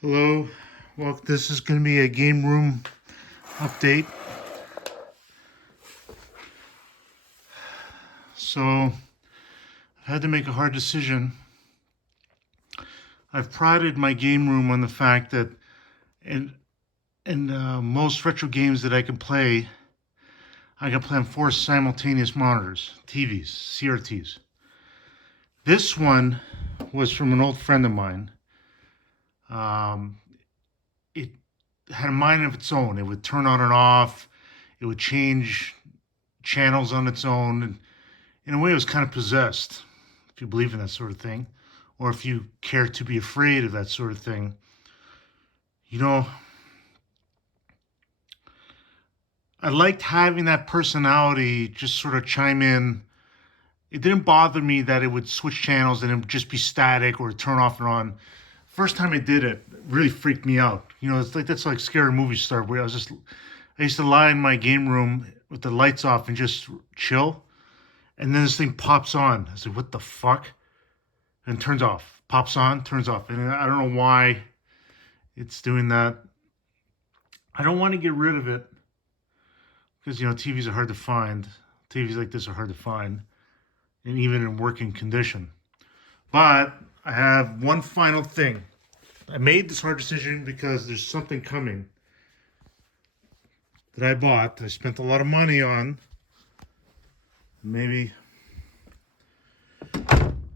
Hello, well, this is going to be a game room update. So, I've had to make a hard decision. I've prided my game room on the fact that in most retro games that I can play on 4 simultaneous monitors, TVs, CRTs. This one was from an old friend of mine. Um, it had a mind of its own. It would turn on and off. It would change channels on its own. And in a way, it was kind of possessed, if you believe in that sort of thing, or if you care to be afraid of that sort of thing. You know, I liked having that personality just sort of chime in. It didn't bother me that it would switch channels and it would just be static or turn off and on. First time I did it really freaked me out. You know, it's like that's like scary movie star where I used to lie in my game room with the lights off and just chill. And then this thing pops on. I was like, what the fuck? And turns off. Pops on, turns off. And I don't know why it's doing that. I don't want to get rid of it because, TVs are hard to find. TVs like this are hard to find, and even in working condition. But I have one final thing. I made this hard decision because there's something coming that I bought, that I spent a lot of money on. Maybe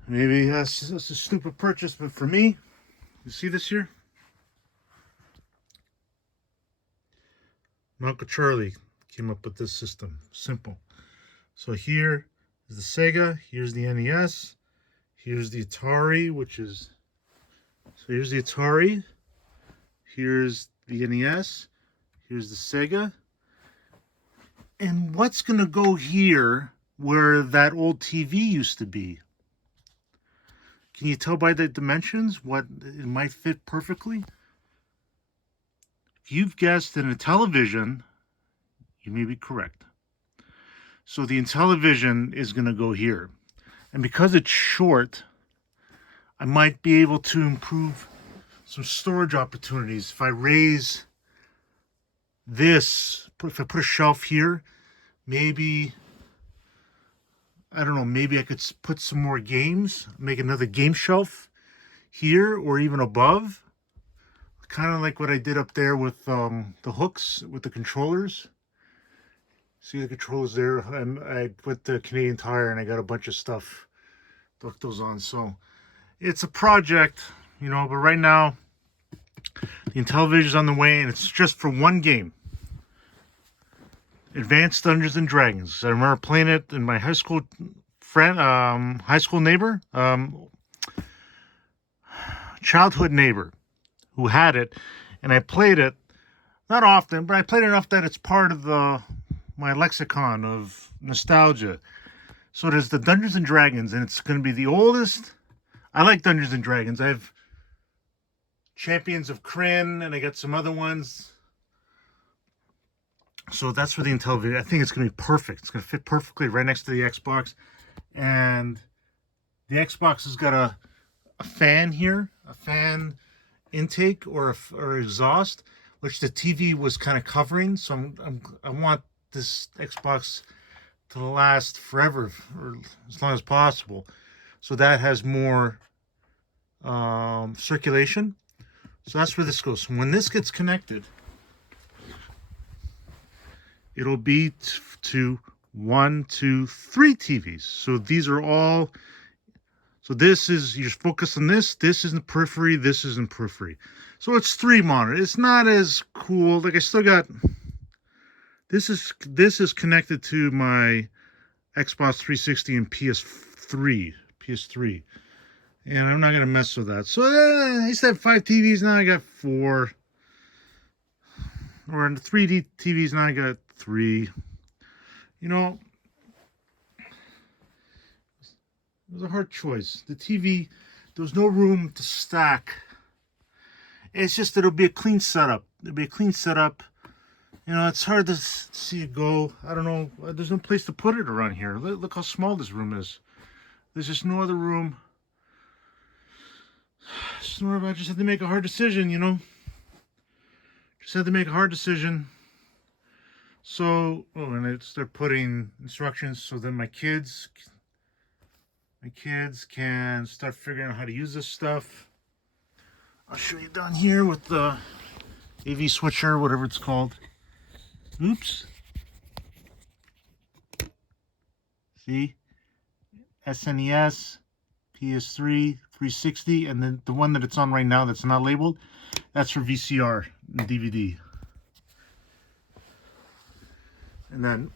that's a stupid purchase, but for me, you see this here? My Uncle Charlie came up with this system. Simple. So here is the Sega, here's the NES, here's the Atari, so here's the Atari, here's the NES, here's the Sega. And what's going to go here where that old TV used to be? Can you tell by the dimensions what it might fit perfectly? If you've guessed in a television, you may be correct. So the Intellivision is going to go here. And because it's short, I might be able to improve some storage opportunities. If I raise this, if I put a shelf here, maybe, I don't know, maybe I could put some more games, make another game shelf here or even above. Kind of like what I did up there with the hooks, with the controllers. See the controls there? I put the Canadian Tire and I got a bunch of stuff to hook those on. So it's a project, but right now the Intellivision's on the way and it's just for one game. Advanced Dungeons and Dragons. I remember playing it in my high school neighbor, childhood neighbor who had it. And I played it, not often, but I played it enough that it's part of my lexicon of nostalgia. So there's the Dungeons and Dragons, and it's going to be the oldest. I like Dungeons and Dragons. I have Champions of Kryn, and I got some other ones. So that's for the Intellivision. I think it's going to be perfect. It's going to fit perfectly right next to the Xbox. And the Xbox has got a fan here, a fan intake or exhaust, which the TV was kind of covering. So I want this Xbox to last forever, or as long as possible. So that has more circulation. So that's where this goes. So when this gets connected, it'll be to 1, 2, 3 TVs. So these are all. So this is, you just focus on this. This is in the periphery. This is in periphery. So it's 3 monitors. It's not as cool. Like I still got. This is connected to my Xbox 360 and PS3, and I'm not gonna mess with that. So I used to have 5 TVs, now I got 4, or in the 3D TVs, now I got 3. It was a hard choice. The TV, there was no room to stack. It's just that it'll be a clean setup. It's hard to see it go. I don't know. There's no place to put it around here. Look how small this room is. There's just no other room. I just had to make a hard decision, you know. Just had to make a hard decision. So, and they're putting instructions so then my kids can start figuring out how to use this stuff. I'll show you down here with the AV switcher, whatever it's called. Oops. See? SNES, PS3, 360, and then the one that it's on right now that's not labeled, that's for VCR and DVD. And then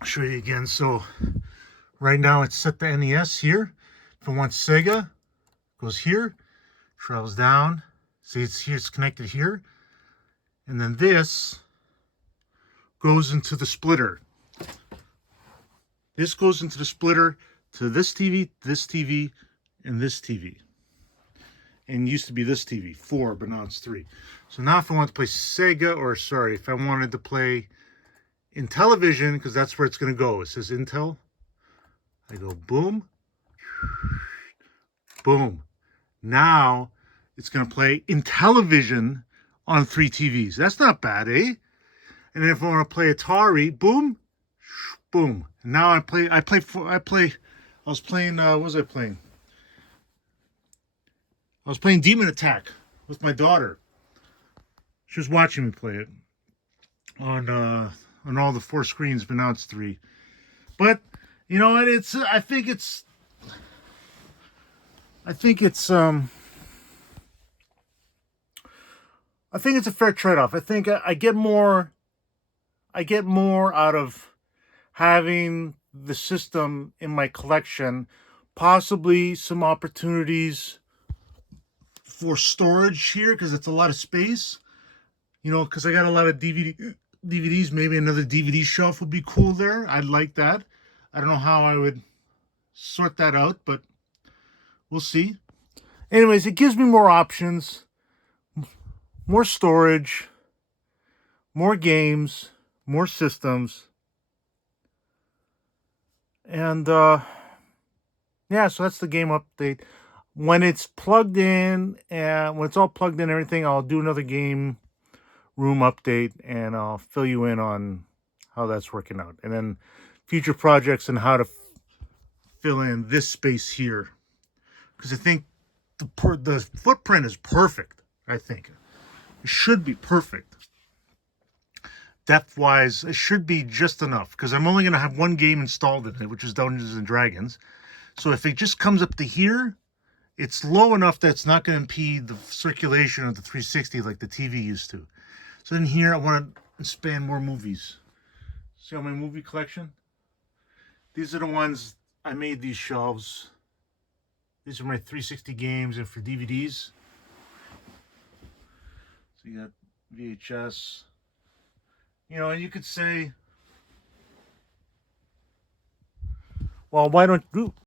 I'll show you again. So right now it's set to NES here. If I want Sega, goes here, travels down. See, it's here, it's connected here. And then this goes into the splitter. This goes into the splitter to this TV, and this TV. And it used to be this TV, 4, but now it's 3. So now if I want to play Sega, or sorry, if I wanted to play in television, because that's where it's going to go. It says Intel. I go boom, boom. Now it's going to play in television on 3 TVs. That's not bad, eh? And then if I want to play Atari, boom, boom. And now I was playing, what was I playing? I was playing Demon Attack with my daughter. She was watching me play it on all the 4 screens, but now it's 3. But you know what? I think it's a fair trade-off. I think I get more out of having the system in my collection, possibly some opportunities for storage here because it's a lot of space, you know, because I got a lot of DVDs. Maybe another DVD shelf would be cool there. I'd like that. I don't know how I would sort that out, but we'll see. Anyways, it gives me more options, more storage, more games, more systems. And yeah, so that's the game update. When it's plugged in and when it's all plugged in and everything, I'll do another game room update and I'll fill you in on how that's working out. And then future projects and how to fill in this space here. Because I think the footprint is perfect, I think. It should be perfect. Depth-wise, it should be just enough. Because I'm only going to have one game installed in it, which is Dungeons & Dragons. So if it just comes up to here, it's low enough that it's not going to impede the circulation of the 360 like the TV used to. So in here, I want to expand more movies. See all my movie collection? These are the ones I made these shelves. These are my 360 games and for DVDs. So you got VHS. You know, and you could say, well, why don't you...